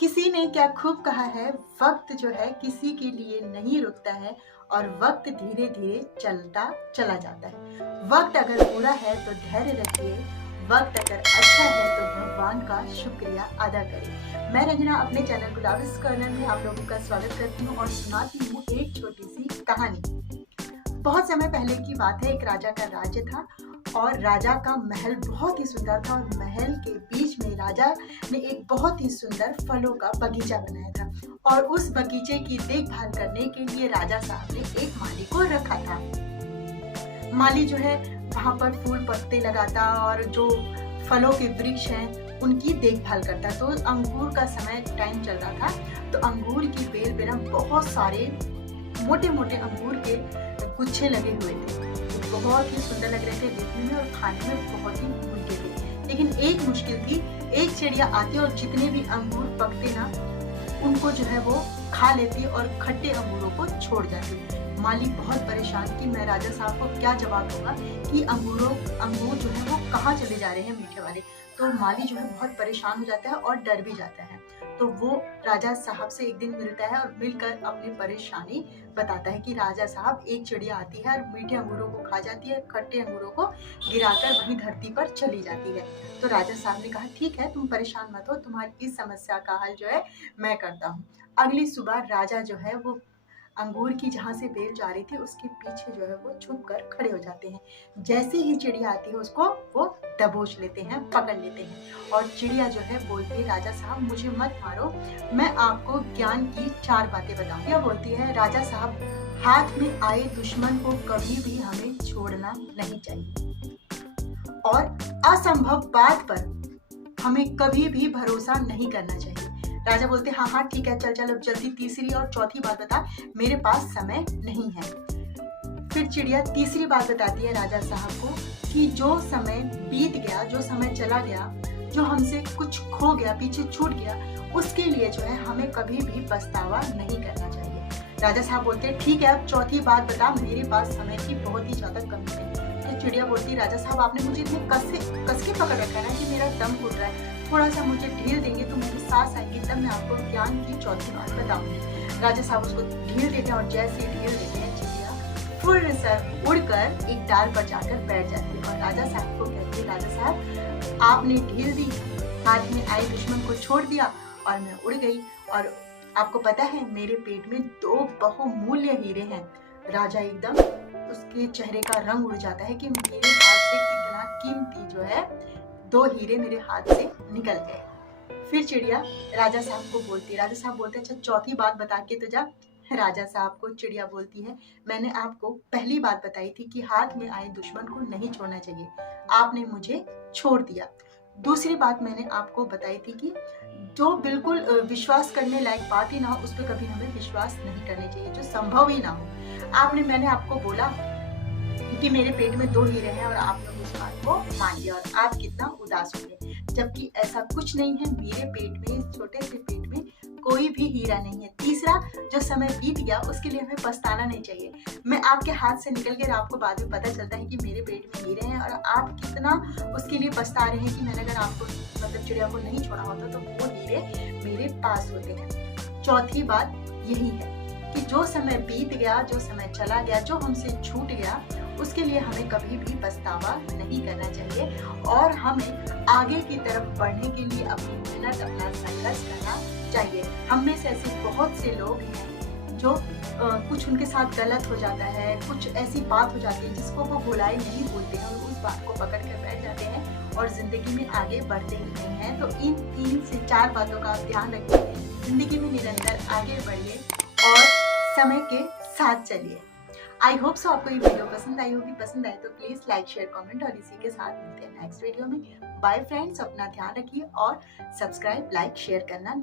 किसी ने क्या खूब कहा है, वक्त जो है किसी के लिए नहीं रुकता है और वक्त धीरे धीरे चलता चला जाता है। वक्त अगर बुरा है तो धैर्य रखिए, वक्त अगर अच्छा है तो भगवान का शुक्रिया अदा करें। मैं रंजना अपने चैनल गुलाबिस कॉर्नर में आप लोगों का स्वागत करती हूँ और सुनाती हूँ एक छोटी सी कहानी। बहुत समय पहले की बात है, एक राजा का राज्य था और राजा का महल बहुत ही सुंदर था और महल के बीच में राजा ने एक बहुत ही सुंदर फलों का बगीचा बनाया था और उस बगीचे की देखभाल करने के लिए राजा साहब ने एक माली को रखा था। माली जो है वहाँ पर फूल पत्ते लगाता और जो फलों के वृक्ष हैं उनकी देखभाल करता। तो अंगूर का समय टाइम चल रहा था, तो अंगूर की बेल पे ना बहुत सारे मोटे मोटे अंगूर के गुच्छे लगे हुए थे। तो बहुत ही सुंदर लग रहे थे देखने में और खाने में बहुत ही मीठे थे। लेकिन एक मुश्किल थी, एक चिड़िया आती और जितने भी अंगूर पकते ना उनको जो है वो खा लेती और खट्टे अंगूरों को छोड़ जाती। माली बहुत परेशान कि मैं राजा साहब को क्या जवाब दूंगा कि अंगूर जो है वो कहाँ चले जा रहे हैं मीठे वाले। तो माली जो है बहुत परेशान हो जाता है और डर भी जाता है। तो वो राजा साहब से एक दिन मिलता है और मिलकर अपनी परेशानी बताता है कि राजा साहब, एक चिड़िया आती है और मीठे अंगूरों को खा जाती है, खट्टे अंगूरों को गिराकर वहीं धरती पर चली जाती है। तो राजा साहब ने कहा, ठीक है, तुम परेशान मत हो, तुम्हारी इस समस्या का हल जो है मैं करता हूँ। अगली सुबह राजा जो है वो अंगूर की जहाँ से बेल जा रही थी उसके पीछे जो है वो छुप कर खड़े हो जाते हैं। जैसे ही चिड़िया आती है उसको वो दबोच लेते हैं, पकड़ लेते हैं और चिड़िया जो है बोलती है, राजा साहब मुझे मत मारो, मैं आपको ज्ञान की 4 बातें बताऊंगी। यह बोलती है, राजा साहब, हाथ में आए दुश्मन को कभी भी हमें छोड़ना नहीं चाहिए और असंभव बात पर हमें कभी भी भरोसा नहीं करना चाहिए। राजा बोलते, हाँ हाँ ठीक है, चल चल अब जल्दी तीसरी और चौथी बात बता, मेरे पास समय नहीं है। फिर चिड़िया तीसरी बात बताती है राजा साहब को कि जो समय बीत गया, जो समय चला गया, जो हमसे कुछ खो गया, पीछे छूट गया, उसके लिए जो है हमें कभी भी पछतावा नहीं करना चाहिए। राजा साहब बोलते हैं, ठीक है, अब चौथी बात बता, मेरे पास समय की बहुत ही ज्यादा कमी है। तो चिड़िया बोलती, राजा साहब आपने मुझे इतने कस के पकड़ रखा है ना कि मेरा दम घुट रहा है, थोड़ा सा मुझे ढील देंगे तो मेरी सांस आएगी, तब मैं आपको ज्ञान की चौथी बात बताऊंगी। राजा साहब उसको ढील देते हैं और जैसे ढील देते हैं चिड़िया फुर्र सर उड़कर एक डाल पर जाकर बैठ जाती है और राजा साहब को कहती है, राजा साहब आपने ढील दी, हाथ में आए दुश्मन को छोड़ दिया और मैं उड़ गई और आपको पता है मेरे पेट में 2 बहुमूल्य हीरे हैं। राजा एकदम, उसके चेहरे का रंग उड़ जाता है कि मेरे हाथ से कितना कीमती जो है 2 हीरे मेरे हाथ से निकल गए। फिर चिड़िया राजा साहब को बोलती है, राजा साहब बोलते हैं, अच्छा चौथी बात बता के तो जा। राजा साहब को चिड़िया बोलती है, मैंने आपको पहली बात बताई थी कि हाथ में आए दुश्मन को नहीं छोड़ना चाहिए, आपने मुझे छोड़ दिया। दूसरी बात मैंने आपको बताई थी कि जो बिल्कुल विश्वास करने लायक बात ही ना हो उस पर कभी हमें विश्वास नहीं करनी चाहिए, जो संभव ही ना हो। मैंने आपको बोला कि मेरे पेट में 2 हीरे हैं और आपने उस बात को मान लिया और आप कितना उदास हो गए, जबकि ऐसा कुछ नहीं है। मेरे पेट में, इस छोटे से पेट में कोई भी हीरा नहीं है। तीसरा, जो समय बीत गया उसके लिए हमें पछताना नहीं चाहिए। मैं आपके हाथ से निकल गया, आपको बाद में पता चलता है कि मेरे पेट में हीरे हैं और आप कितना उसके लिए पछता रहे हैं कि मैंने अगर आपको मतलब चिड़िया को नहीं छोड़ा होता तो वो हीरे मेरे पास होते हैं। चौथी बात यही है कि जो समय बीत गया, जो समय चला गया, जो हमसे छूट गया, उसके लिए हमें कभी भी पछतावा नहीं करना चाहिए और हमें आगे की तरफ बढ़ने के लिए अपनी मेहनत, अपना संघर्ष करना चाहिए। हम में से ऐसे बहुत से लोग हैं जो कुछ उनके साथ गलत हो जाता है, कुछ ऐसी बात हो जाती है जिसको वो भुलाए नहीं भूलते हैं और उस बात को पकड़ कर बैठ जाते हैं और जिंदगी में आगे बढ़ते ही नहीं हैं। तो इन 3 से 4 बातों का ध्यान रखिए, जिंदगी में निरंतर आगे बढ़िए और समय के साथ चलिए। आई होप सो आपको ये वीडियो पसंद आई होगी। पसंद आए तो प्लीज लाइक, शेयर, कमेंट और इसी के साथ मिलते हैं नेक्स्ट वीडियो में। बाय फ्रेंड्स, अपना ध्यान रखिए और सब्सक्राइब, लाइक, शेयर करना